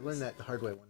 I learned that the hard way one night.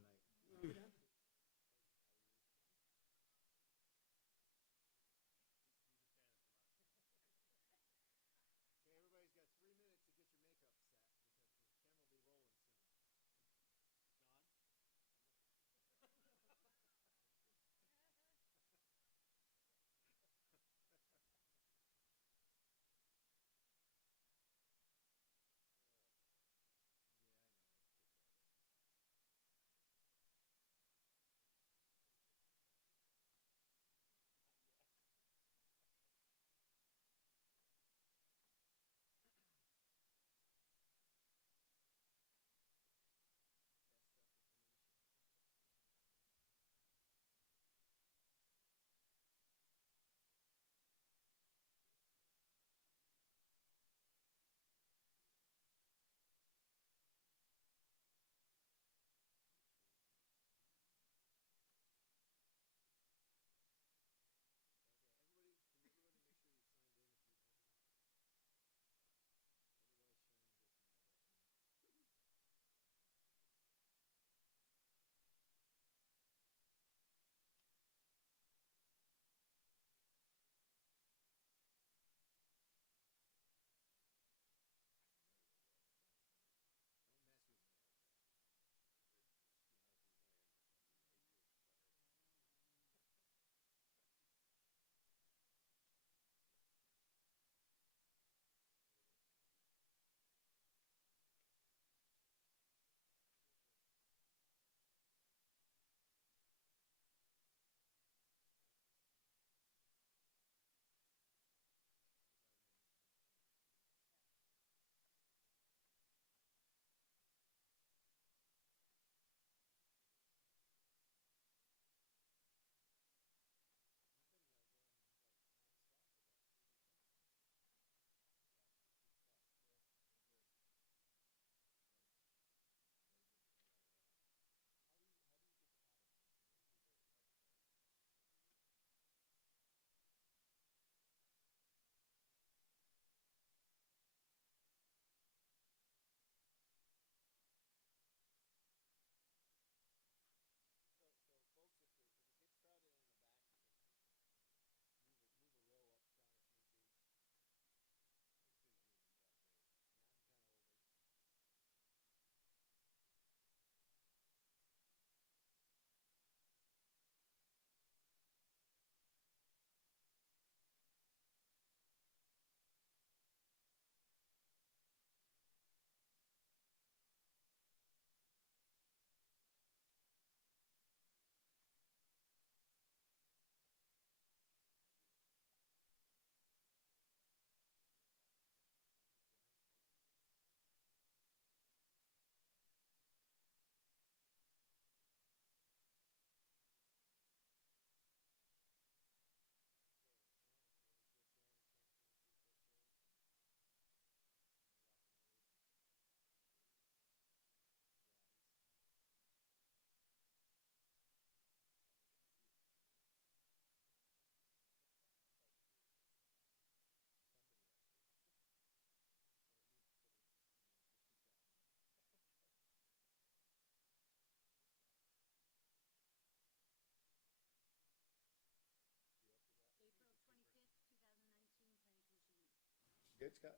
Good, Scott.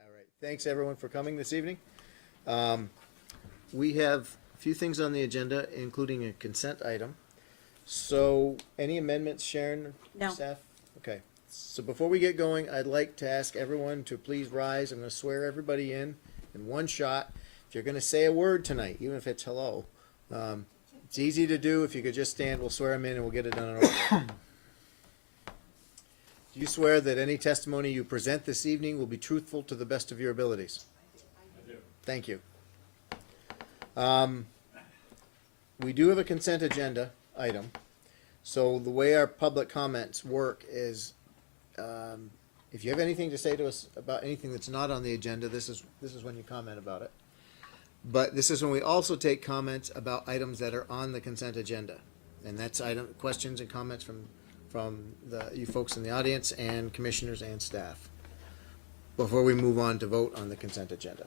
All right. Thanks, everyone, for coming this evening. We have a few things on the agenda, including a consent item. So, any amendments, Sharon? No. Staff? Okay. So before we get going, I'd like to ask everyone to please rise. I'm going to swear everybody in one shot. If you're going to say a word tonight, even if it's hello, it's easy to do. If you could just stand, we'll swear them in and we'll get it done in order. Do you swear that any testimony you present this evening will be truthful to the best of your abilities? I do. Thank you. We do have a consent agenda item. So the way our public comments work is, if you have anything to say to us about anything that's not on the agenda, this is when you comment about it. But this is when we also take comments about items that are on the consent agenda, and that's questions and comments from you folks in the audience and commissioners and staff before we move on to vote on the consent agenda.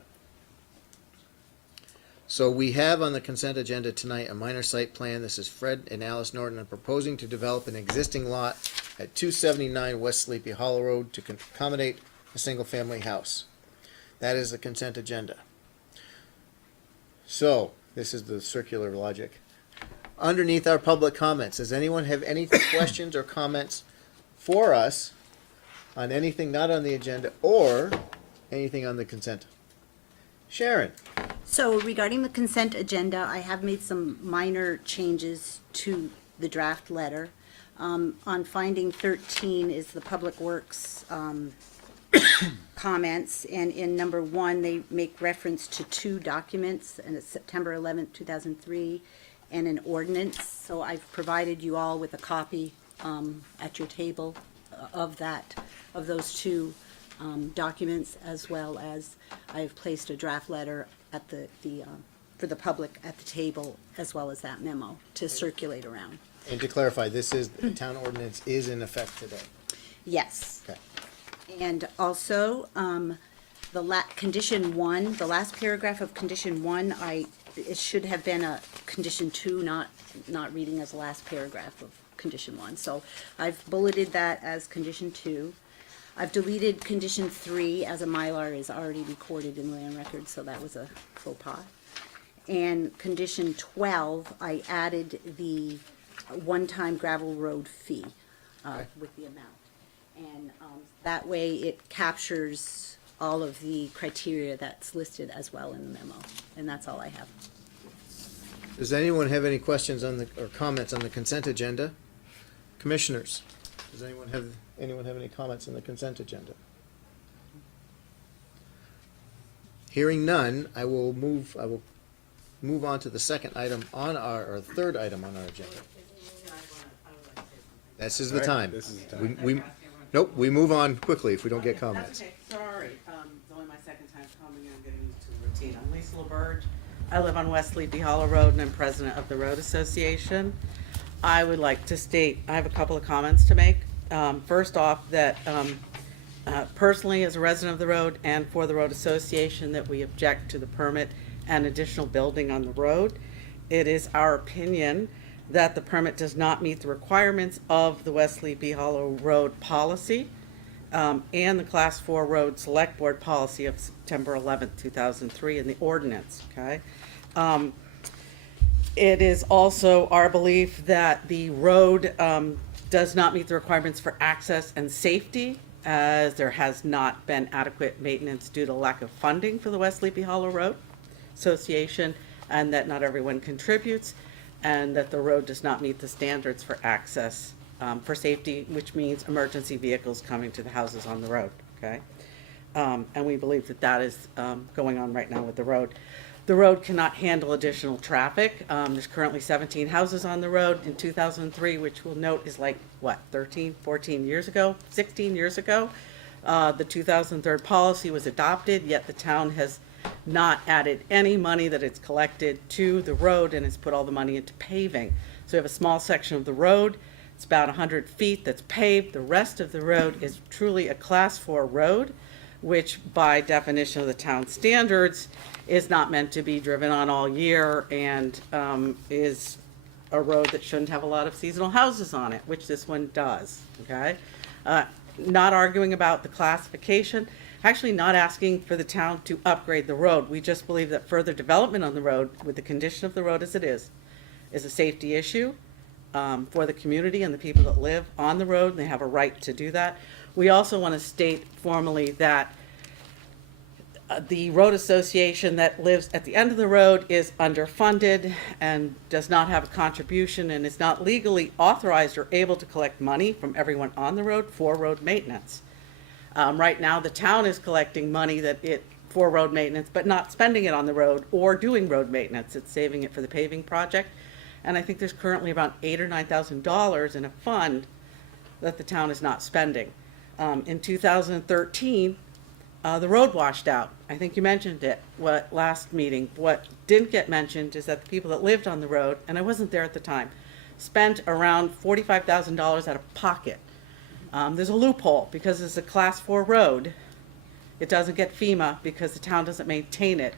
So we have on the consent agenda tonight a minor site plan. This is Fred and Alice Norton are proposing to develop an existing lot at 279 West Sleepy Hollow Road to accommodate a single-family house. That is the consent agenda. So, this is the circular logic. Underneath our public comments, does anyone have any questions or comments for us on anything not on the agenda or anything on the consent? Sharon? So regarding the consent agenda, I have made some minor changes to the draft letter. On finding 13 is the Public Works comments, and in number 1, they make reference to 2 documents, and it's September 11th, 2003, and an ordinance. So I've provided you all with a copy at your table of those 2 documents, as well as I've placed a draft letter at for the public at the table, as well as that memo to circulate around. And to clarify, this is, the town ordinance is in effect today. Yes. Okay. And also, condition 1, the last paragraph of condition 1, it should have been a condition 2, not reading as the last paragraph of condition 1. So I've bulleted that as condition 2. I've deleted condition 3 as a Mylar is already recorded in land records, so that was a faux pas. And condition 12, I added the one-time gravel road fee with the amount. And that way it captures all of the criteria that's listed as well in the memo. And that's all I have. Does anyone have any questions on or comments on the consent agenda? Commissioners, does anyone have any comments on the consent agenda? Hearing none, I will move on to the second item on or third item on our agenda. This is the time. This is the time. Nope, we move on quickly if we don't get comments. That's okay, sorry. It's only my second time coming and I'm getting used to the routine. I'm Lisa LaBerge. I live on West Sleepy Hollow Road and I'm president of the Road Association. I would like to state, I have a couple of comments to make. First off, that personally as a resident of the road and for the Road Association, that we object to the permit and additional building on the road. It is our opinion that the permit does not meet the requirements of the West Sleepy Hollow Road policy and the Class 4 Road Select Board policy of September 11th, 2003, and the ordinance, okay? It is also our belief that the road does not meet the requirements for access and safety, as there has not been adequate maintenance due to lack of funding for the West Sleepy Hollow Road Association, and that not everyone contributes, and that the road does not meet the standards for access for safety, which means emergency vehicles coming to the houses on the road, okay? And we believe that that is going on right now with the road. The road cannot handle additional traffic. There's currently 17 houses on the road in 2003, which we'll note is like, what, 13, 14 years ago, 16 years ago. The 2003 policy was adopted, yet the town has not added any money that it's collected to the road and has put all the money into paving. So we have a small section of the road. It's about 100 feet that's paved. The rest of the road is truly a Class 4 road, which by definition of the town standards is not meant to be driven on all year and is a road that shouldn't have a lot of seasonal houses on it, which this one does, okay? Not arguing about the classification, actually not asking for the town to upgrade the road. We just believe that further development on the road, with the condition of the road as it is a safety issue for the community and the people that live on the road, and they have a right to do that. We also want to state formally that the road association that lives at the end of the road is underfunded and does not have a contribution and is not legally authorized or able to collect money from everyone on the road for road maintenance. Right now, the town is collecting money for road maintenance, but not spending it on the road or doing road maintenance. It's saving it for the paving project. And I think there's currently around $8,000 or $9,000 in a fund that the town is not spending. In 2013, the road washed out. I think you mentioned it last meeting. What didn't get mentioned is that the people that lived on the road, and I wasn't there at the time, spent around $45,000 out of pocket. There's a loophole because it's a Class 4 road. It doesn't get FEMA because the town doesn't maintain it.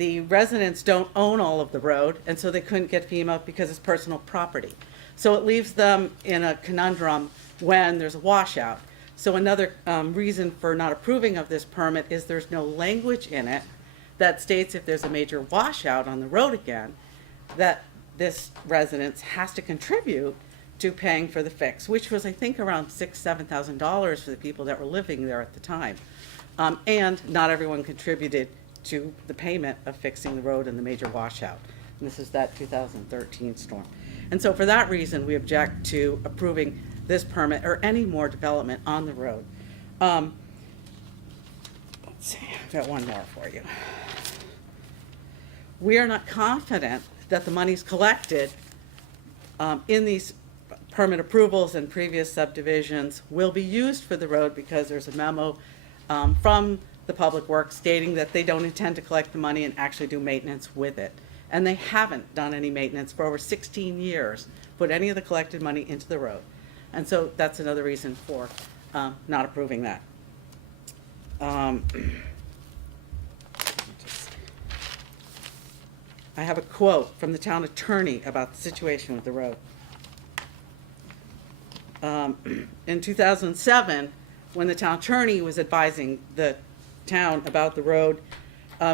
the residents don't own all of the road, and so they couldn't get FEMA because it's personal property. So it leaves them in a conundrum when there's a washout. So another reason for not approving of this permit is there's no language in it that states if there's a major washout on the road again, that this residence has to contribute to paying for the fix, which was, I think, around $7,000 for the people that were living there at the time. And not everyone contributed to the payment of fixing the road in the major washout. And this is that 2013 storm. And so for that reason, we object to approving this permit or any more development on the road. Let's see, I've got one more for you. We are not confident that the monies collected in these permit approvals and previous subdivisions will be used for the road because there's a memo from the Public Works stating that they don't intend to collect the money and actually do maintenance with it. And they haven't done any maintenance for over 16 years, put any of the collected money into the road. And so that's another reason for not approving that. I have a quote from the town attorney about the situation with the road. In 2007, when the town attorney was advising the town about the road,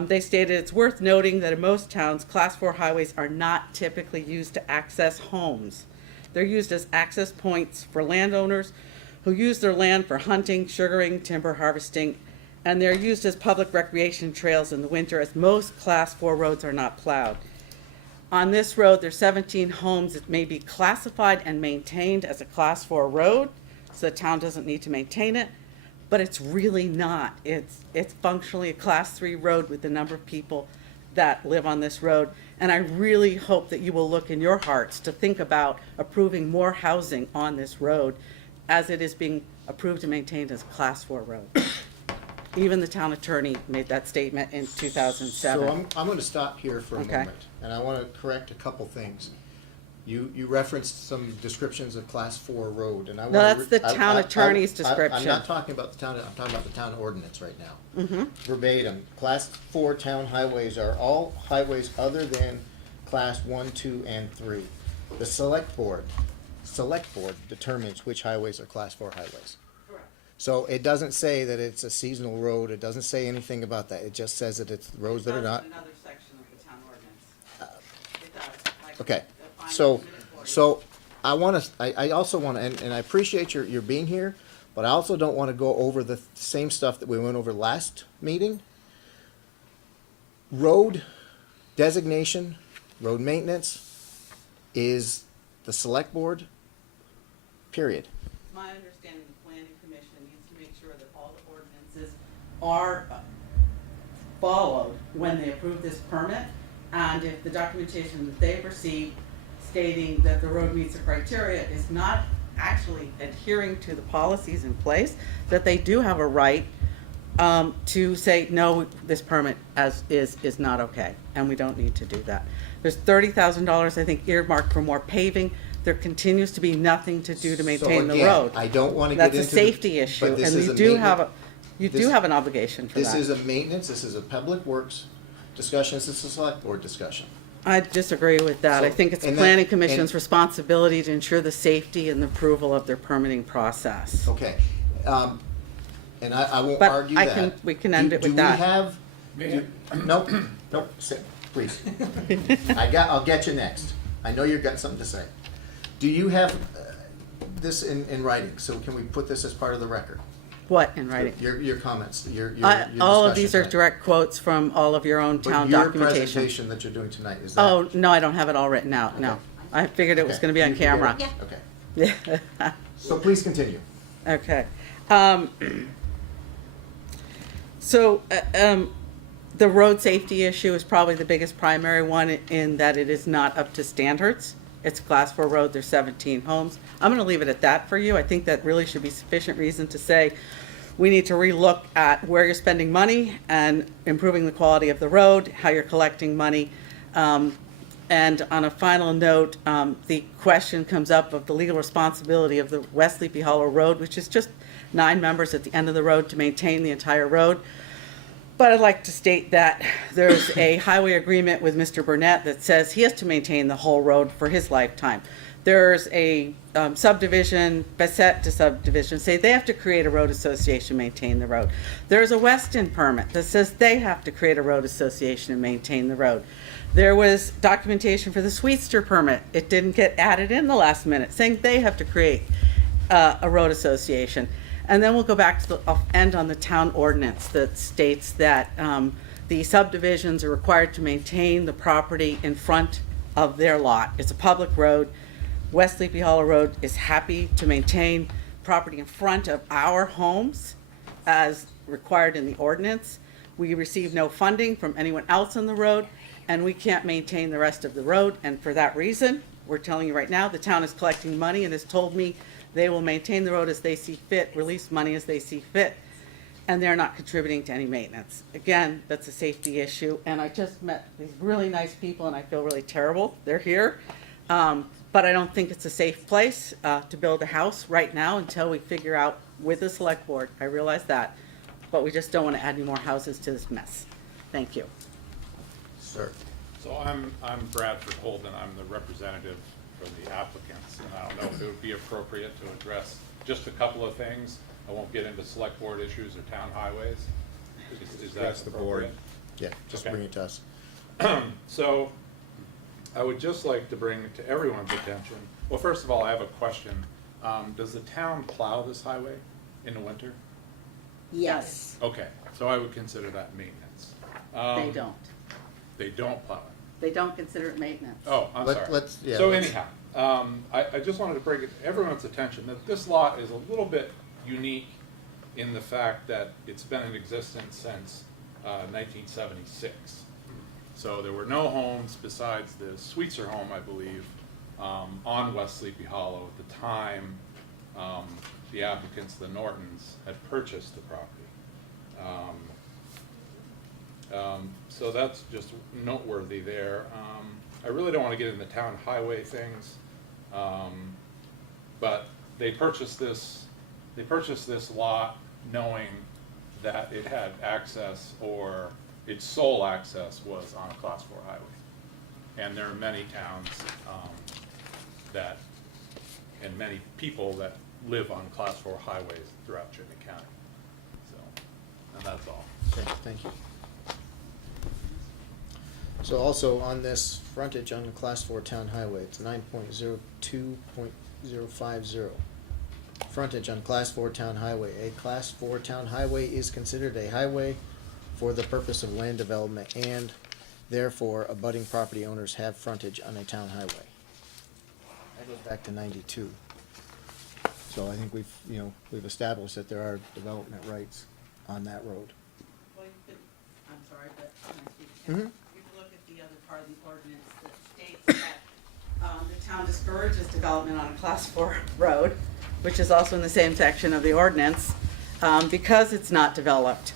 they stated it's worth noting that in most towns, Class 4 highways are not typically used to access homes. They're used as access points for landowners who use their land for hunting, sugaring, timber harvesting, and they're used as public recreation trails in the winter, as most Class 4 roads are not plowed. On this road, there's 17 homes that may be classified and maintained as a Class 4 road, so the town doesn't need to maintain it, but it's really not. It's functionally a Class 3 road with the number of people that live on this road, and I really hope that you will look in your hearts to think about approving more housing on this road as it is being approved and maintained as a Class 4 road. Even the town attorney made that statement in 2007. So I'm gonna stop here for a Okay. moment, and I wanna correct a couple things. You referenced some descriptions of Class 4 road, and I wanna. No, that's the town attorney's I'm description. not talking about the town, I'm talking about the town ordinance right now. Mm-hmm. Verbatim, Class 4 town highways are all highways other than Class 1, 2, and 3. The select board determines which highways are Class 4 highways. So it doesn't say that it's a seasonal road, it doesn't say anything about that, it just says that it's roads that are not. Another section of the town ordinance. It does, like Okay, the final so, minute for you. so I also wanna, and I appreciate your being here, but I also don't wanna go over the same stuff that we went over last meeting. Road designation, road maintenance is the select board, period. My understanding, the planning commission needs to make sure that all the ordinances are followed when they approve this permit. And if the documentation that they've received stating that the road meets the criteria is not actually adhering to the policies in place, that they do have a right to say, no, this permit is not okay, and we don't need to do that. There's $30,000, I think, earmarked for more paving. There continues to be nothing to do to maintain the again, road. I don't wanna get into. That's a safety issue, but this and is you a do maintenance- have an obligation for This is that. a maintenance, this is a public works discussion, this is a select board discussion. I disagree with that. I So- think it's the and planning that- commission's and- responsibility to ensure the safety and the approval of their permitting process. Okay, and I won't But argue I that. can- we can end it with that. Do we have, nope, sit, please. I'll get you next. I know you've got something to say. Do you have this in writing? So can we put this as part of the record? What in writing? Your comments, your All of discussion these are tonight. direct quotes from all of your own town But your documentation. presentation that you're doing tonight, is that? Oh, no, I don't have it all written out, no. Okay. I figured it was Okay. gonna be on You can camera. get it? Okay, so please continue. Okay. So, the road safety issue is probably the biggest primary one in that it is not up to standards. It's a Class 4 road, there's 17 homes. I'm gonna leave it at that for you. I think that really should be sufficient reason to say, we need to relook at where you're spending money and improving the quality of the road, how you're collecting money. And on a final note, the question comes up of the legal responsibility of the Wesley Hollow Road, which is just 9 members at the end of the road to maintain the entire road. But I'd like to state that there's a highway agreement with Mr. Burnett that says he has to maintain the whole road for his lifetime. There's a subdivision, Bassett to subdivision, say they have to create a road association, maintain the road. There's a Weston permit that says they have to create a road association and maintain the road. There was documentation for the Sweetster permit. It didn't get added in the last minute, saying they have to create a road association. And then we'll go back to I'll end on the town ordinance that states that the subdivisions are required to maintain the property in front of their lot. It's a public road. West Sleepy Hollow Road is happy to maintain property in front of our homes as required in the ordinance. We receive no funding from anyone else on the road, and we can't maintain the rest of the road. And for that reason, we're telling you right now, the town is collecting money and has told me they will maintain the road as they see fit, release money as they see fit, and they're not contributing to any maintenance. Again, that's a safety issue, and I just met these really nice people, and I feel really terrible. They're here. But I don't think it's a safe place to build a house right now until we figure out with the select board. I realize that, but we just don't want to add any more houses to this mess. Thank you. Sir. So I'm Bradford Holden, I'm the representative for the applicants, and I don't know if it would be appropriate to address just a couple of things. I won't get into select board issues or town highways. Is that That's the board. appropriate? Yeah, just Okay. bring it to us. So I would just like to bring to everyone's attention, well, first of all, I have a question. Does the town plow this highway in the winter? Yes, Okay, so I would consider that maintenance. They don't. They don't plow it? They don't consider it maintenance. Oh, I'm sorry. So anyhow, I just wanted to bring it to everyone's attention that this lot is a little bit unique in the fact that it's been in existence since 1976. So there were no homes besides the Sweetser home, I believe, on West Sleepy Hollow at the time the applicants, the Nortons, had purchased the property. So that's just noteworthy there. I really don't want to get into town highway things, but they purchased this lot knowing that it had access, or its sole access was on a Class 4 highway. And there are many towns and many people that live on Class 4 highways throughout Chittenden County. So, and that's all. Okay, thank you. So also on this frontage on the class 4 town highway, it's 9.02.050. Frontage on class 4 town highway. A class 4 town highway is considered a highway for the purpose of land development, and therefore abutting property owners have frontage on a town highway. That goes back to 92. So I think we've established that there are development rights on that road. Well, I'm sorry, but Mhm. you can look at the other part of the ordinance that states that the town discourages development on a Class 4 road, which is also in the same section of the ordinance, because it's not developed.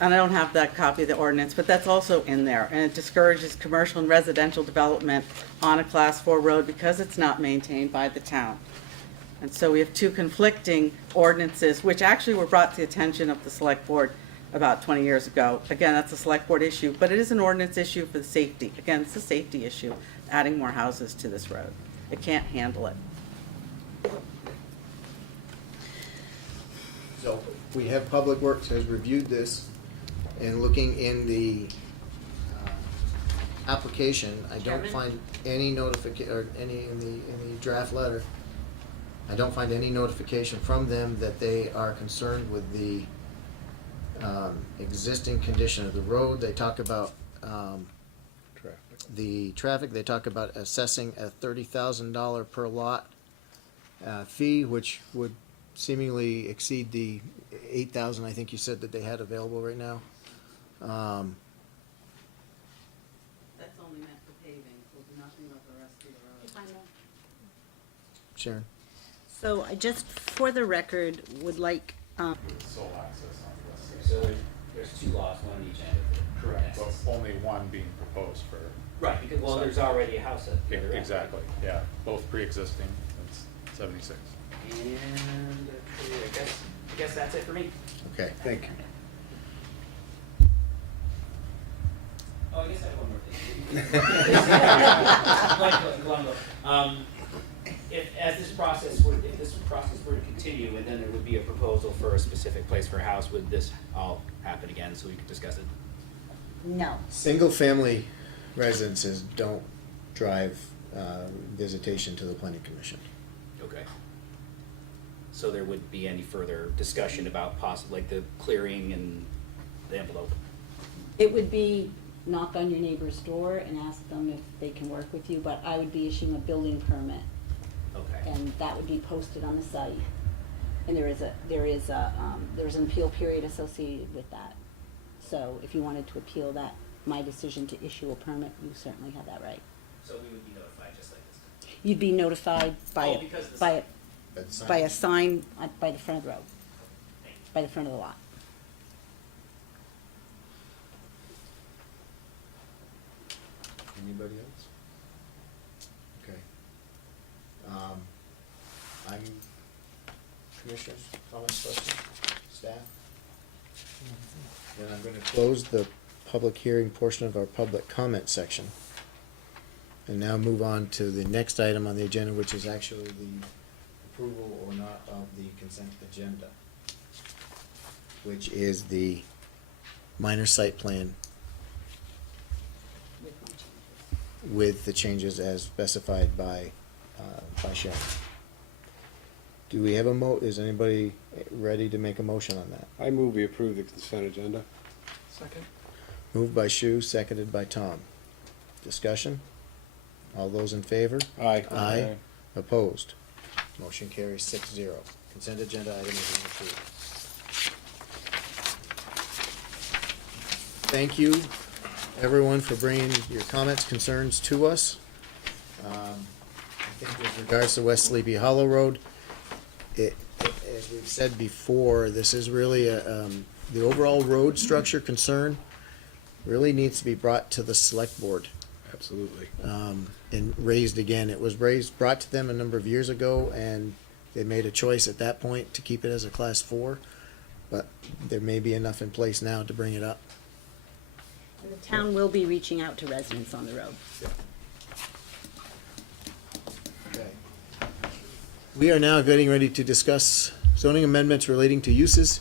And I don't have that copy of the ordinance, but that's also in there. And it discourages commercial and residential development on a Class 4 road because it's not maintained by the town. And so we have two conflicting ordinances, which actually were brought to the attention of the select board about 20 years ago. Again, that's a select board issue, but it is an ordinance issue for the safety. Again, it's a safety issue, adding more houses to this road. It can't handle it. So we have Public Works has reviewed this, and looking in the application, I don't Chairman? find any notification, or any in the draft letter, I don't find any notification from them that they are concerned with the existing condition of the road. They talk about the traffic, they talk about assessing a $30,000 per lot fee, which would seemingly exceed the 8,000 I think you said that they had available right now. That's only meant for paving, we'll do nothing about the rest of the road. Sharon? so I just, for the record, would like, Sole access on West Sleepy. So there's two lots, one on each end of it. Correct, Yes. but only one being proposed for. Right, because, well, there's already a house at the other end. Exactly, yeah, both pre-existing, it's 76. And I guess that's it for me. Okay, thank you. If this process were to continue, and then there would be a proposal for a specific place for a house, would this all happen again, so we could discuss it? No. Single-family residences don't drive visitation to the planning commission. Okay. So there wouldn't be any further discussion about like the clearing and the envelope? It would be knock on your neighbor's door and ask them if they can work with you, but I would be issuing a building permit, Okay. and that would be posted on the site. And there's an appeal period associated with that. So if you wanted to appeal that, my decision to issue a permit, you certainly have that right. So we would be notified just like this? You'd be notified by, Oh, because of the by, sign. That's by a sign by the front of the road, Thank you. by the front of the lot. Anybody else? Okay. I'm, commissioners, comments, questions, staff? Then I'm gonna close the public hearing portion of our public comment section. And now move on to the next item on the agenda, which is actually the approval or not of the consent agenda, which is the minor site plan with the changes as specified by Sharon. Do we have is anybody ready to make a motion on that? I move we approve the consent agenda. Second. Moved by Shu, seconded by Tom. Discussion? All those in favor? Aye. Aye. Opposed? Motion carries 6-0. Consent agenda item is approved. Thank you, everyone, for bringing your comments, concerns to us. I think with regards to West Sleepy Hollow Road, as we've said before, this is really the overall road structure concern really needs to be brought to the select board. Absolutely. And raised again. It was brought to them a number of years ago, and they made a choice at that point to keep it as a class 4, but there may be enough in place now to bring it up. And the town will be reaching out to residents on the road. Okay. We are now getting ready to discuss zoning amendments relating to uses